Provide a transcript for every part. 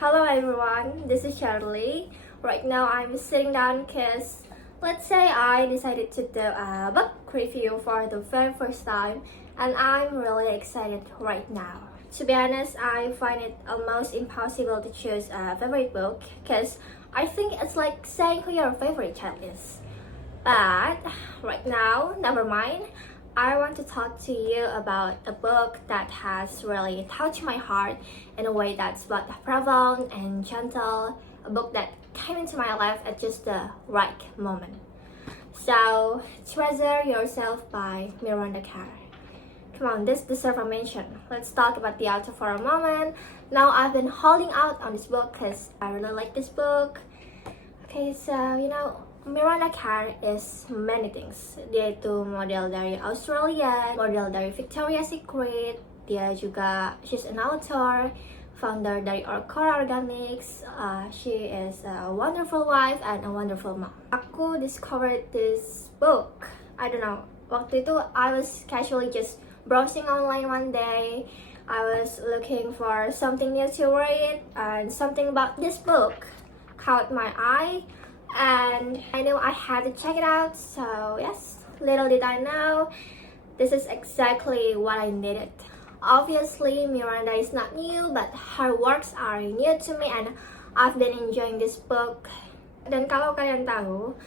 Hello everyone, this is Charlie. Right now I'm sitting down because let's say I decided to do a book review for the very first time and I'm really excited right now. To be honest, I find it almost impossible to choose a favorite book because I think it's like saying who your favorite child is. But right now, never mind. I want to talk to you about a book that has really touched my heart in a way that's both profound and gentle. A book that came into my life at just the right moment. So, Treasure Yourself by Miranda Kerr. Come on, this deserves a mention. Let's talk about the author for a moment. Now, I've been holding out on this book because I really like this book. Okay, so Miranda Kerr is many things. Dia itu model dari Australia, model dari Victoria's Secret. Dia juga, she's an author, founder dari Core Organics. She is a wonderful wife and a wonderful mom. Aku discovered this book, I don't know, waktu itu I was casually just browsing online one day. I was looking for something new to read and something about this book caught my eye. And I knew I had to check it out, so yes, little did I know, this is exactly what I needed. Obviously, Miranda is not new, but her works are new to me and I've been enjoying this book. Dan kalau kalian tahu,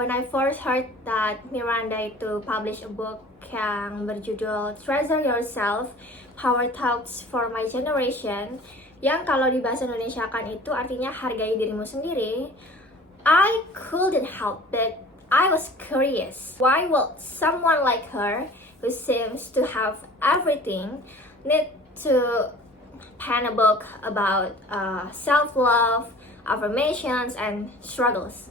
when I first heard that Miranda itu publish a book yang berjudul Treasure Yourself, Power Talks for My Generation, yang kalau di bahasa Indonesia kan itu artinya hargai dirimu sendiri, I couldn't help it. I was curious. Why would someone like her, who seems to have everything, need to pen a book about self-love, affirmations, and struggles?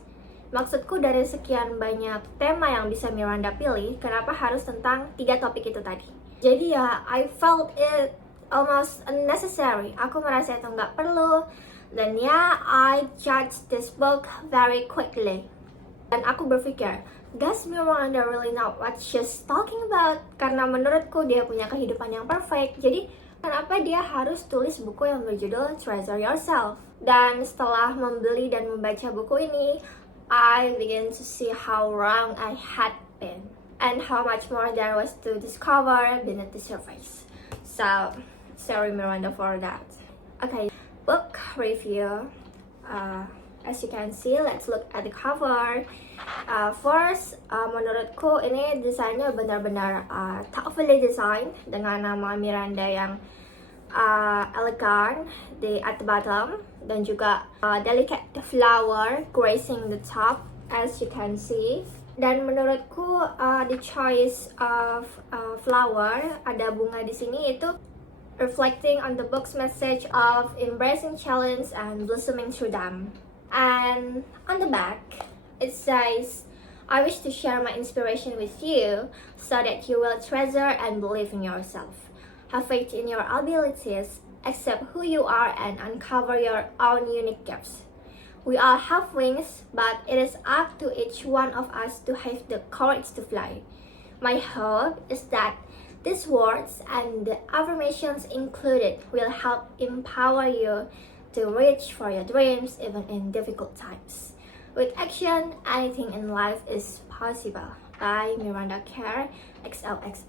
Maksudku dari sekian banyak tema yang bisa Miranda pilih, kenapa harus tentang 3 topik itu tadi? Jadi ya, I felt it almost unnecessary. Aku merasa itu nggak perlu. Dan ya, I judged this book very quickly. Dan aku berpikir, does Miranda really know what she's talking about? Karena menurutku dia punya kehidupan yang perfect. Jadi, kenapa dia harus tulis buku yang berjudul Treasure Yourself? Dan setelah membeli dan membaca buku ini, I began to see how wrong I had been. And how much more there was to discover beneath the surface. So, sorry Miranda for that. Okay. Book review. As you can see, let's look at the cover. First, menurutku ini desainnya benar-benar thoughtfully design dengan nama Miranda yang elegan at the bottom dan juga delicate flower gracing the top, as you can see. Dan menurutku the choice of flower, ada bunga di sini itu reflecting on the book's message of embracing challenge and blossoming through them. And on the back, it says, I wish to share my inspiration with you so that you will treasure and believe in yourself. Have faith in your abilities, accept who you are, and uncover your own unique gifts. We all have wings, but it is up to each one of us to have the courage to fly. My hope is that these words and the affirmations included will help empower you to reach for your dreams even in difficult times. With action, anything in life is possible. By Miranda Kerr, XOXO.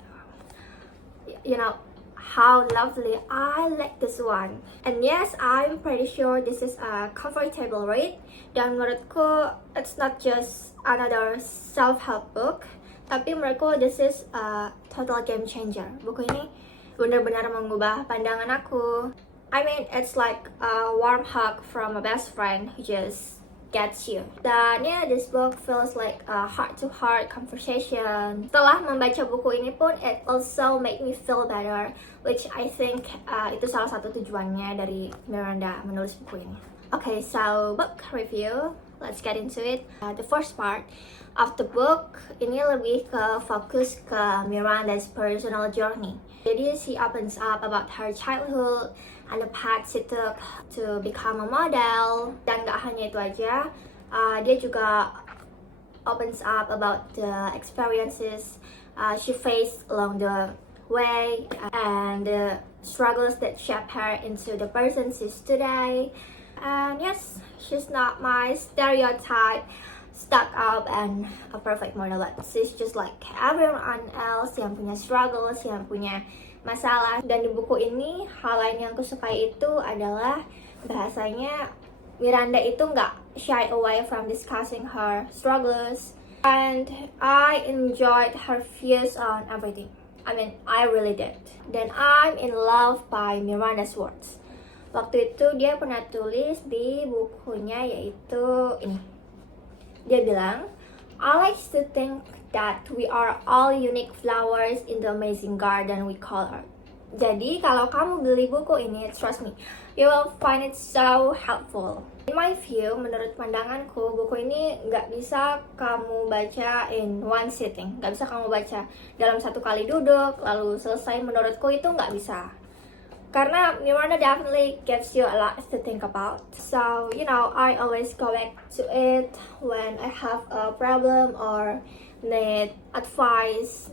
You know, how lovely. I like this one. And yes, I'm pretty sure this is a comfortable read. Dan menurutku, it's not just another self-help book, tapi menurutku this is a total game changer. Buku ini benar-benar mengubah pandangan aku. I mean, it's like a warm hug from a best friend who just gets you. Dan ya, this book feels like a heart-to-heart conversation. Setelah membaca buku ini pun, it also made me feel better, which I think itu salah satu tujuannya dari Miranda menulis buku ini. Okay, so book review. Let's get into it. The first part of the book ini lebih ke fokus ke Miranda's personal journey. Jadi she opens up about her childhood and the path she took to become a model. Dan gak hanya itu aja, dia juga opens up about the experiences she faced along the way and the struggles that shape her into the person she's today. And yes, she's not my stereotype, stuck up and a perfect model, but she's just like everyone else yang punya struggles, yang punya masalah. Dan di buku ini, hal lain yang aku sukai itu adalah bahasanya Miranda itu nggak shy away from discussing her struggles, and I enjoyed her views on everything. I mean, I really did. Dan I'm in love by Miranda's words. Waktu itu dia pernah tulis di bukunya, yaitu ini. Dia bilang, I like to think that we are all unique flowers in the amazing garden we call Earth. Jadi kalau kamu beli buku ini, trust me, you will find it so helpful. In my view, menurut pandanganku, buku ini nggak bisa kamu baca in one sitting. Nggak bisa kamu baca dalam satu kali duduk, lalu selesai. Menurutku itu nggak bisa. Karena Miranda definitely gives you a lot to think about. So, you know, I always go back to it when I have a problem or need advice.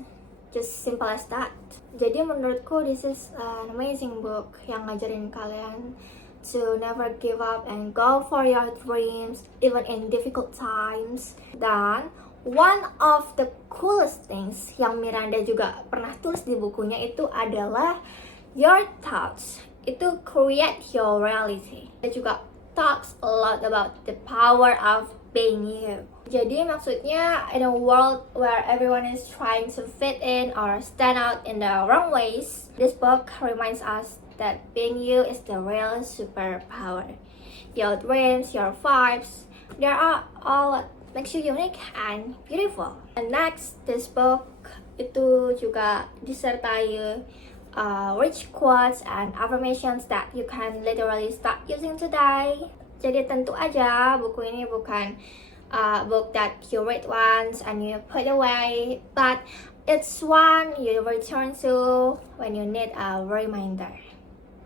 Just simple as that. Jadi menurutku this is an amazing book yang ngajarin kalian to never give up and go for your dreams even in difficult times. Dan one of the coolest things yang Miranda juga pernah tulis di bukunya itu adalah your thoughts itu create your reality. Dia juga talks a lot about the power of being you. Jadi maksudnya in a world where everyone is trying to fit in or stand out in the wrong ways, this book reminds us that being you is the real superpower. Your dreams, your vibes, they are all what makes you unique and beautiful. And next, this book itu juga disertai rich quotes and affirmations that you can literally start using today. Jadi tentu aja buku ini bukan book that you read once and you put away, but it's one you return to when you need a reminder.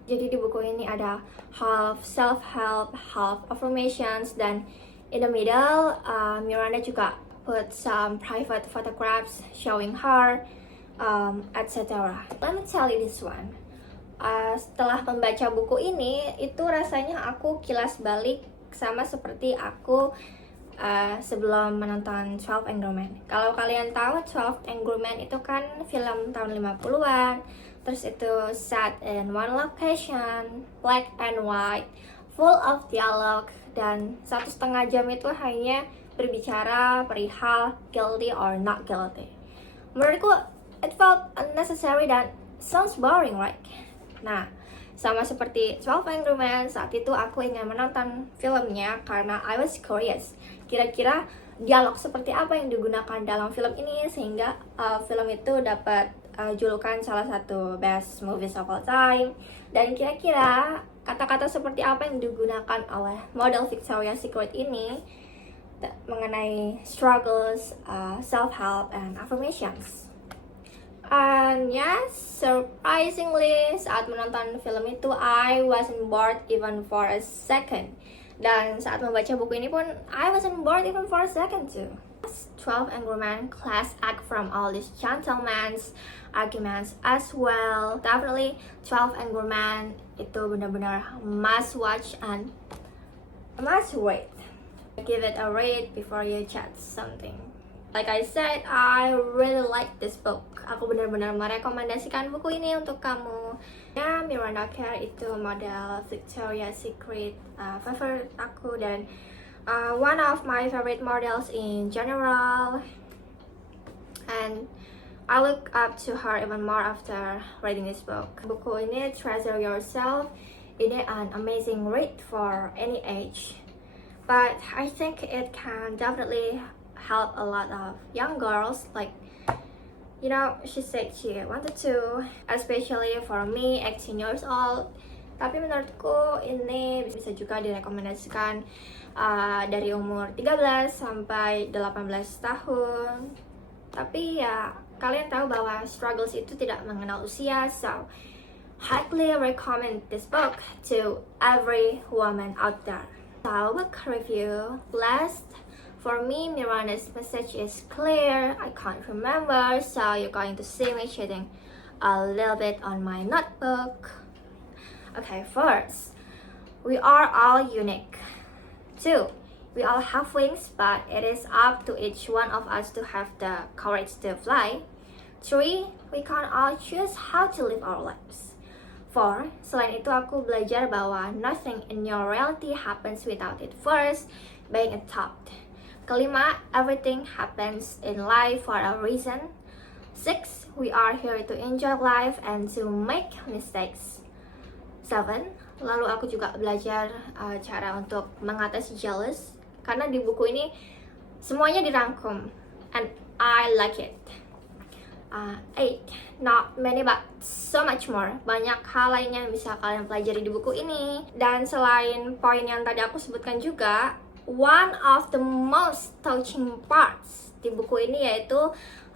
Jadi di buku ini ada half self-help, half affirmations, dan in the middle, Miranda juga put some private photographs showing her, etc. Let me tell you this one. Setelah membaca buku ini, itu rasanya aku kilas balik sama seperti aku sebelum menonton 12 Angry Men. Kalau kalian tahu 12 Angry Men itu kan film tahun 50-an, terus itu set in one location, black and white, full of dialogue, dan 1,5 jam itu hanya berbicara perihal guilty or not guilty. Menurutku it felt unnecessary dan sounds boring, right? Nah, sama seperti 12 Angry Men, saat itu aku ingin menonton filmnya karena I was curious. Kira-kira dialog seperti apa yang digunakan dalam film ini sehingga film itu dapat julukan salah satu best movies of all time. Dan kira-kira kata-kata seperti apa yang digunakan oleh model Victoria's Secret ini mengenai struggles, self-help, and affirmations. And yes, surprisingly, saat menonton film itu, I wasn't bored even for a second. Dan saat membaca buku ini pun, I wasn't bored even for a second too. 12 Angry Men class act from all these gentlemen's arguments as well. Definitely 12 Angry Men itu benar-benar must watch and must read. Give it a read before you chat something. Like I said, I really like this book. Aku benar-benar merekomendasikan buku ini untuk kamu. Ya, Miranda Kerr itu model Victoria's Secret favorite aku, dan one of my favorite models in general. And I look up to her even more after reading this book. Buku ini, Treasure Yourself, ini an amazing read for any age. But I think it can definitely help a lot of young girls, like, you know, she said she wanted to, especially for me, 18 years old. Tapi menurutku ini bisa juga direkomendasikan dari umur 13 sampai 18 tahun. Tapi ya, kalian tahu bahwa struggles itu tidak mengenal usia, so highly recommend this book to every woman out there. So, book review. Last, for me, Miranda's message is clear. I can't remember, so you're going to see me cheating a little bit on my notebook. Okay, first, we are all unique. 2, we all have wings, but it is up to each one of us to have the courage to fly. 3, we can't all choose how to live our lives. 4, selain itu aku belajar bahwa nothing in your reality happens without it first being a thought. 5, everything happens in life for a reason. 6, we are here to enjoy life and to make mistakes. 7, lalu aku juga belajar cara untuk mengatasi jealous, karena di buku ini semuanya dirangkum and I like it. 8, not many but so much more. Banyak hal lainnya yang bisa kalian pelajari di buku ini. Dan selain poin yang tadi aku sebutkan juga, one of the most touching parts di buku ini yaitu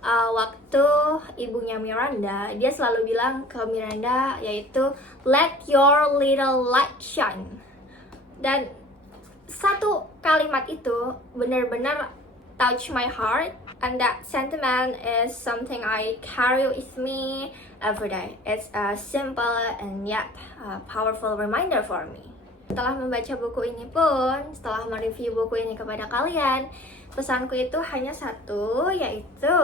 waktu ibunya Miranda, dia selalu bilang ke Miranda yaitu let your little light shine. Dan satu kalimat itu benar-benar touch my heart, and that sentiment is something I carry with me every day. It's a simple and yet powerful reminder for me. Setelah membaca buku ini pun, setelah mereview buku ini kepada kalian, pesanku itu hanya satu, yaitu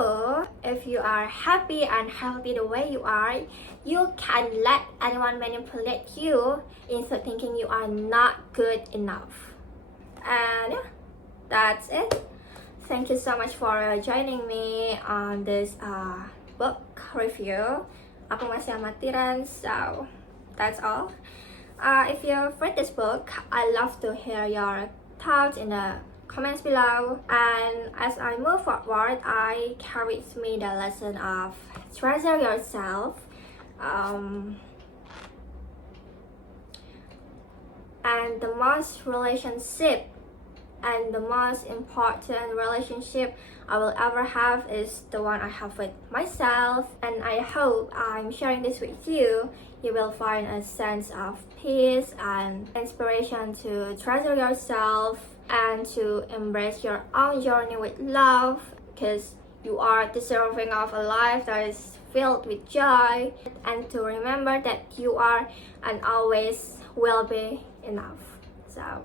if you are happy and healthy the way you are, you can let anyone manipulate you into thinking you are not good enough. And yeah, that's it. Thank you so much for joining me on this book review. Aku masih amatiran, so that's all. If you've read this book, I'd love to hear your thoughts in the comments below. And as I move forward, I carry with me the lesson of treasure yourself. And the most important relationship I will ever have is the one I have with myself. And I hope I'm sharing this with you. You will find a sense of peace and inspiration to treasure yourself and to embrace your own journey with love, because you are deserving of a life that is filled with joy, and to remember that you are and always will be enough. So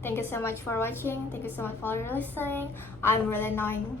thank you so much for watching. Thank you so much for listening. I'm really annoying.